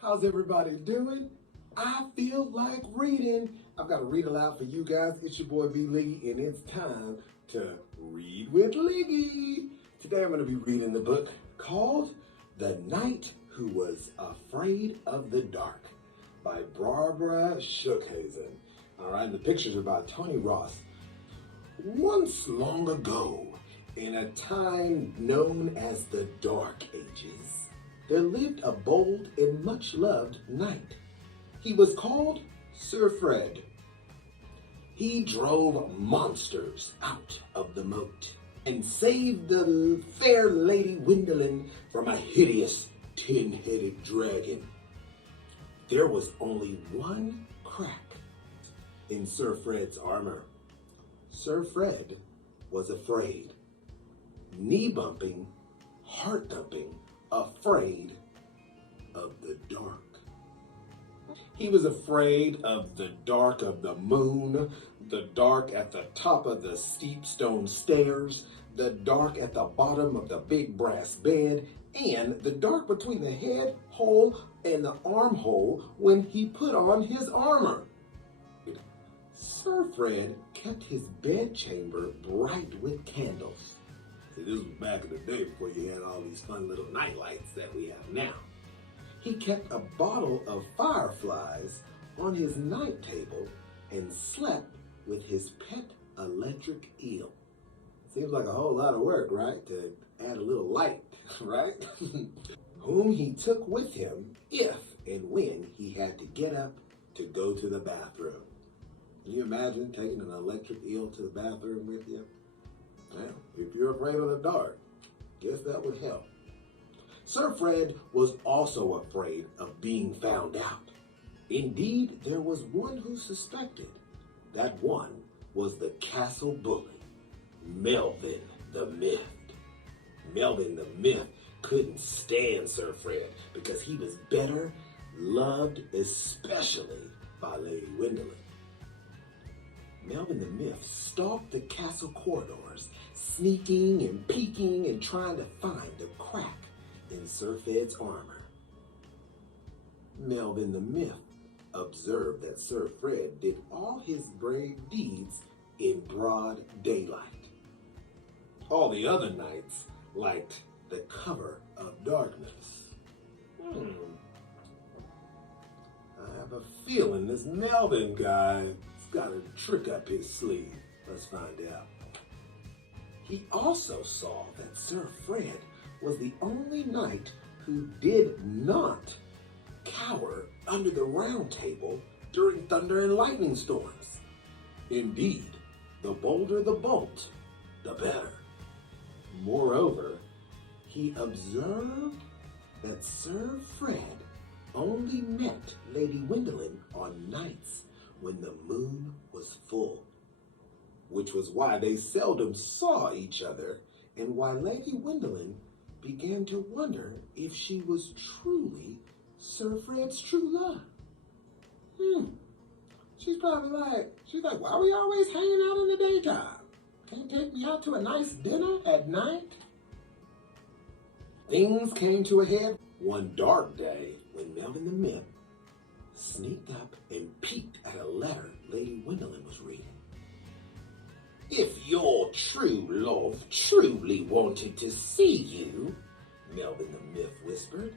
How's everybody doing? I feel like reading. I've got to read aloud for you guys. It's your boy B. Liggy, and it's time to read with Liggy. Today I'm going to be reading the book called The Knight Who Was Afraid of the Dark by Barbara Hazen. All right, the pictures are by Tony Ross. Once long ago, in a time known as the Dark Ages, there lived a bold and much-loved knight. He was called Sir Fred. He drove monsters out of the moat and saved the fair Lady Gwendolen from a hideous tin-headed dragon. There was only one crack in Sir Fred's armor. Sir Fred was afraid. Knee-bumping, heart-thumping, afraid of the dark. He was afraid of the dark of the moon, the dark at the top of the steep stone stairs, the dark at the bottom of the big brass bed, and the dark between the head hole and the armhole when he put on his armor. Sir Fred kept his bedchamber bright with candles. See, this was back in the day before you had all these fun little night lights that we have now. He kept a bottle of fireflies on his night table and slept with his pet electric eel. Seems like a whole lot of work, right? To add a little light, right? Whom he took with him if and when he had to get up to go to the bathroom. Can you imagine taking an electric eel to the bathroom with you? Well, if you're afraid of the dark, guess that would help. Sir Fred was also afraid of being found out. Indeed, there was one who suspected. That one was the castle bully, Melvin the Myth. Melvin the Myth couldn't stand Sir Fred because he was better loved, especially by Lady Gwendolen. Melvin the Myth stalked the castle corridors, sneaking and peeking and trying to find a crack in Sir Fred's armor. Melvin the Myth observed that Sir Fred did all his brave deeds in broad daylight. All the other knights liked the cover of darkness. I have a feeling this Melvin guy's got a trick up his sleeve. Let's find out. He also saw that Sir Fred was the only knight who did not cower under the round table during thunder and lightning storms. Indeed, the bolder the bolt, the better. Moreover, he observed that Sir Fred only met Lady Gwendolen on nights when the moon was full, which was why they seldom saw each other and why Lady Gwendolen began to wonder if she was truly Sir Fred's true love. She's probably like, why are we always hanging out in the daytime? Can't take me out to a nice dinner at night? Things came to a head one dark day when Melvin the Myth sneaked up and peeked at a letter Lady Gwendolen was reading. If your true love truly wanted to see you, Melvin the Myth whispered,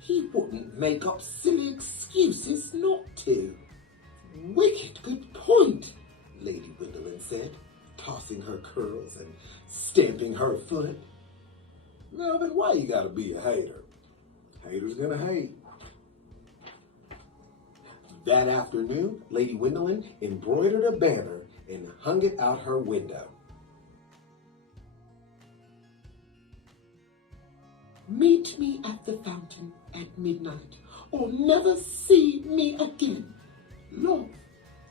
he wouldn't make up silly excuses not to. Wicked good point, Lady Gwendolen said, tossing her curls and stamping her foot. Melvin, why you gotta be a hater? Haters gonna hate. That afternoon, Lady Gwendolen embroidered a banner and hung it out her window. Meet me at the fountain at midnight, or never see me again. Love,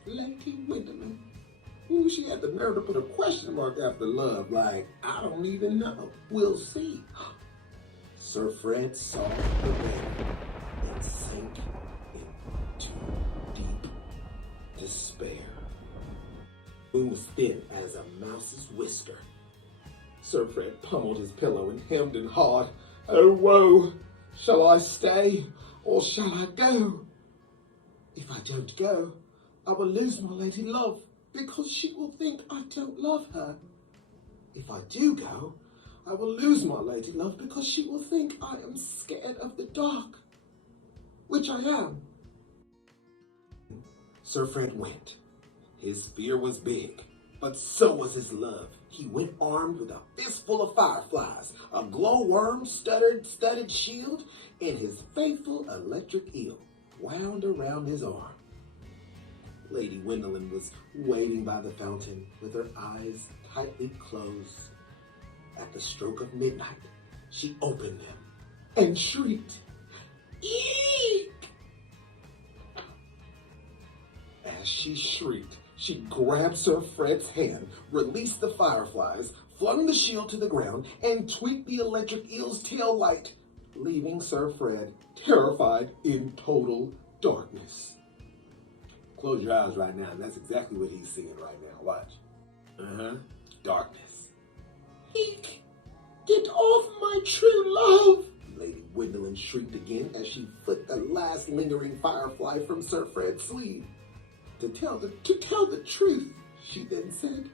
Lady Gwendolen. Ooh, she had the nerve to put a question mark after love, like, I don't even know. We'll see. Sir Fred saw the banner and sank into deep despair. The moon was thin as a mouse's whisker. Sir Fred pummeled his pillow and hemmed and hawed. Oh, woe! Shall I stay or shall I go? If I don't go, I will lose my lady love, because she will think I don't love her. If I do go, I will lose my lady love, because she will think I am scared of the dark, which I am. Sir Fred went. His fear was big, but so was his love. He went armed with a fistful of fireflies, a glowworm studded shield, and his faithful electric eel wound around his arm. Lady Gwendolyn was waiting by the fountain with her eyes tightly closed. At the stroke of midnight, she opened them and shrieked, "Eek!" As she shrieked, she grabbed Sir Fred's hand, released the fireflies, flung the shield to the ground, and tweaked the electric eel's tail light, leaving Sir Fred terrified in total darkness. Close your eyes right now, and that's exactly what he's seeing right now. Watch. Darkness. Eek! Get off my true love! Lady Gwendolyn shrieked again as she flicked the last lingering firefly from Sir Fred's sleeve. To tell the truth, she then said,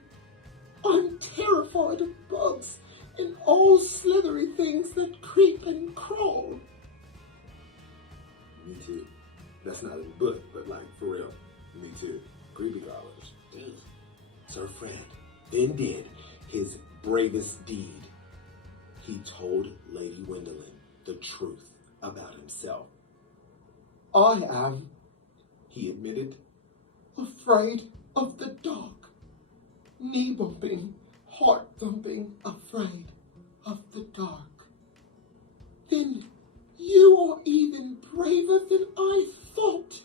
I'm terrified of bugs and all slithery things that creep and crawl. Me too. That's not in the book, but like, for real. Me too. Creepy crawlers. Sir Fred then did his bravest deed. He told Lady Gwendolyn the truth about himself. I am, he admitted, afraid of the dark. Knee bumping, heart thumping, afraid of the dark. Then you are even braver than I thought,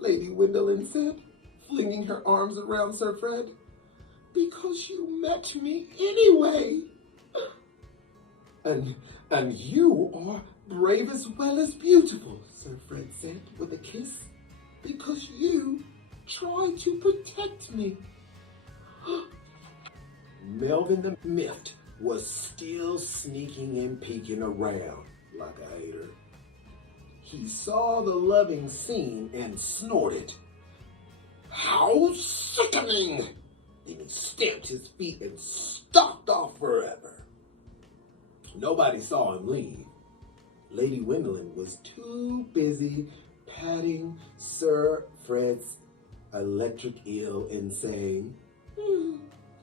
Lady Gwendolyn said, flinging her arms around Sir Fred. Because you met me anyway. And you are brave as well as beautiful, Sir Fred said with a kiss, because you tried to protect me. Melvin the Miffed was still sneaking and peeking around like a hater. He saw the loving scene and snorted, "How sickening!" Then he stamped his feet and stalked off forever. Nobody saw him leave. Lady Gwendolyn was too busy patting Sir Fred's electric eel and saying,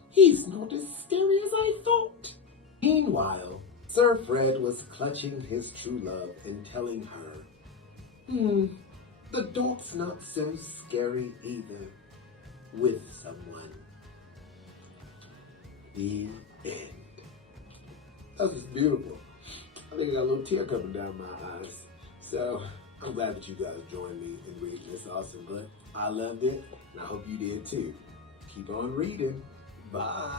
he's not as scary as I thought. Meanwhile, Sir Fred was clutching his true love and telling her, the dark's not so scary either, with someone. The end. That was beautiful. I think I got a little tear coming down my eyes. So I'm glad that you guys joined me in reading this awesome book. I loved it, and I hope you did too. Keep on reading. Bye.